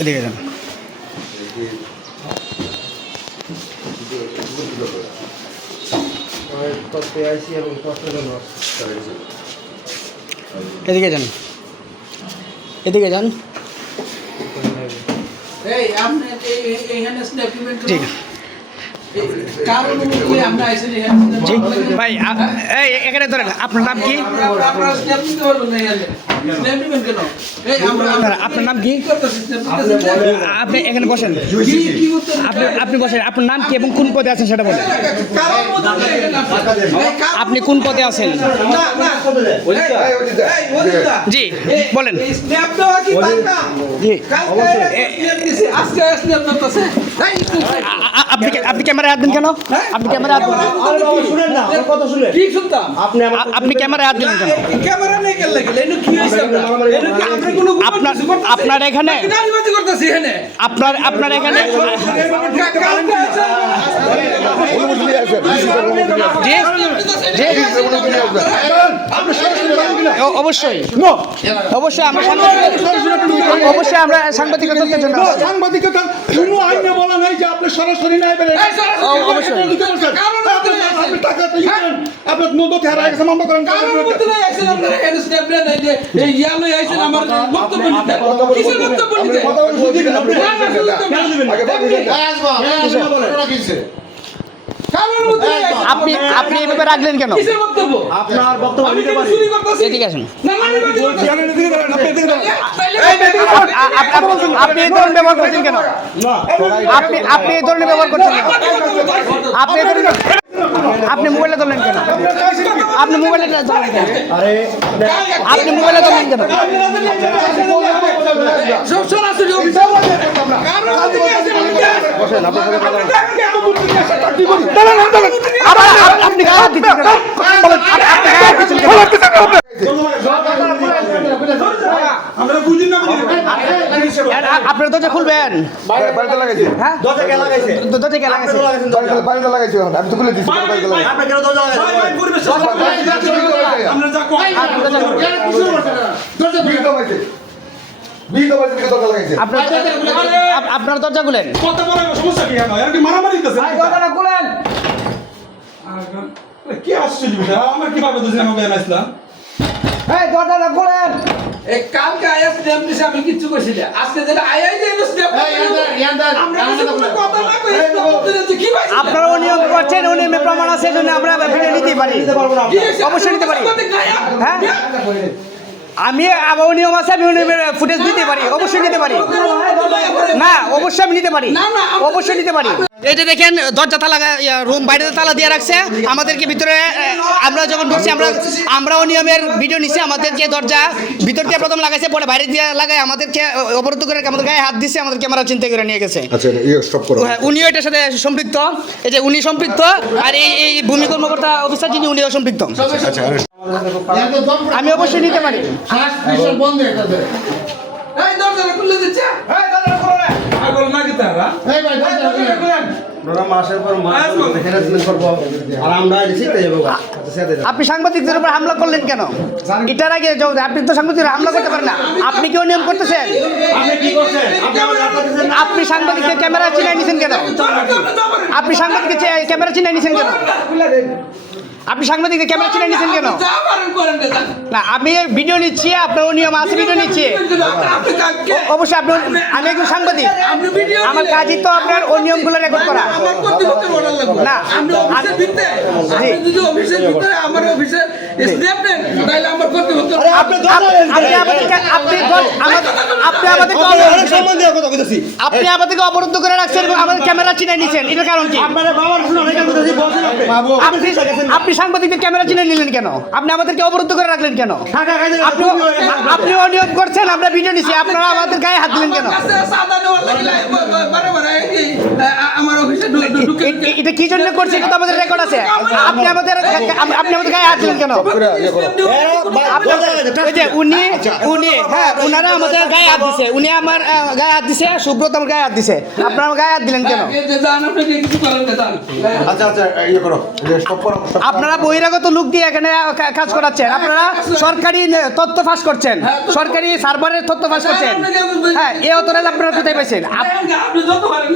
এদিকে যান। এদিকে যান, এদিকে যান। ঠিক জি ভাই, এখানে ধরেন। আপনার নাম কি? আপনার নাম কি? আপনি এখানে বসেন, আপনি বসেন। আপনার নাম কি এবং কোন পদে আছেন সেটা বলেন। আপনি কোন পদে আছেন? জি বলেন। জি আপনি ক্যামেরায় হাত দিন কেন? আপনি ক্যামেরায় হাত দিন, আপনি ক্যামেরায় হাত দিলেন কেন? আপনার এখানে আপনার এখানে অবশ্যই অবশ্যই আমরা সাংবাদিকতার জন্য সাংবাদিকতা কোনো আইনে বলা নাই যে আপনি সরাসরি নাই বেরে আপনি টাকা আপনার নদী হারায় গেছে বন্ধ করেন। আপনি আপনি এভাবে রাখলেন কেন? আপনার বক্তব্য দিতে পারি। এদিকে আসুন। আপনি এই ধরনের ব্যবহার করছেন কেন? আপনি এই ধরনের ব্যবহার করছেন কেন? আপনি মোবাইলে ধরলেন কেন? আপনি মোবাইলে ধরলেন কেন? আপনি মোবাইলে ধরলেন কেন? আপনি গায়ে দিচ্ছেন কেন? আপনার দরজা খুলবেন? হ্যাঁ দরজা কে লাগাইছে? আমি তো খুলে দিচ্ছি। আপনার দরজা খুলেন। কি আসছে আমার কিভাবে দরজাটা খুলেন। কালকে আয়া স্ট্যাম্প দিছে, আমি কিচ্ছু কইছি না। আজকে যেটা আয়াই যে স্ট্যাম্প আমরা কোনো কথা না কই কি ভাই আপনারা অনিয়ম করছেন, অনিয়মের প্রমাণ আছে, জন্য আমরা ভিডিও নিতে পারি, অবশ্যই নিতে পারি। হ্যাঁ আমি আবার নিয়ম আছে, আমি ফুটেজ দিতে পারি, অবশ্যই নিতে পারি। না অবশ্যই আমি নিতে পারি, অবশ্যই নিতে পারি। এই যে দেখেন দরজা তালা, রুম বাইরে তালা দিয়ে রাখছে আমাদেরকে। ভিতরে আমরা যখন ঢুকছি আমরাও নিয়মের ভিডিও নিছি। আমাদেরকে দরজা ভিতর দিয়ে প্রথম লাগাইছে, পরে বাইরে দিয়ে লাগাই আমাদেরকে অবরোধ করে আমাদের গায়ে হাত দিচ্ছে, আমাদের ক্যামেরা চিন্তা করে নিয়ে গেছে। উনিও এটার সাথে সম্পৃক্ত। এই যে উনি সম্পৃক্ত, আর এই ভূমি কর্মকর্তা অফিসার যিনি, উনিও সম্পৃক্ত। আমি অবশ্যই নিতে পারি। আপনি সাংবাদিকদের উপর হামলা করলেন কেন? এটার আগে আপনি তো সাংবাদিকদের হামলা করতে পারেন না। আপনি কেউ নিয়ম করতেছেন? আপনি সাংবাদিককে ক্যামেরা চিনাই নিছেন কেন? আপনি সাংবাদিককে ক্যামেরা চিনাই নিছেন কেন? আপনি সাংবাদিকদের ক্যামেরা চিনে নিচ্ছেন কেন? না আমি ভিডিও নিচ্ছি, আপনার নিয়ম আছে, ভিডিও নিচ্ছি অবশ্যই। আমি একজন সাংবাদিক, আমার কাজই তো আপনার ও নিয়মগুলো রেকর্ড করা। না আপনি আমাদেরকে অবরুদ্ধ করে রাখছেন এবং আমাদের ক্যামেরা চিনে নিচ্ছেন, এটার কারণ কি? আপনি সাংবাদিকদের ক্যামেরা চিনে নিলেন কেন? আপনি আমাদেরকে অবরুদ্ধ করে রাখলেন কেন? আপনি অনিয়ম করছেন, আমরা ভিডিও নিচ্ছি, আপনারা আমাদের গায়ে হাত দিলেন কেন? এটা কি জন্য করছে এটা তো আমাদের রেকর্ড আছে। আপনি আমাদের গায়ে হাত দিলেন কেন? ওই যে উনি হ্যাঁ উনারা আমাদের গায়ে হাত দিছে, উনি আমার গায়ে হাত দিছে, সুব্রত আমার গায়ে হাত দিছে, আপনার আমার গায়ে হাত দিলেন কেন? আপনারা বহিরাগত লোক দিয়ে এখানে কাজ করাচ্ছেন, আপনারা সরকারি তথ্য ফাঁস করছেন, সরকারি সার্ভারের তথ্য ফাঁস করছেন। হ্যাঁ এই অতরাল আপনারা কোথায় পাইছেন? আপনি যত পারেন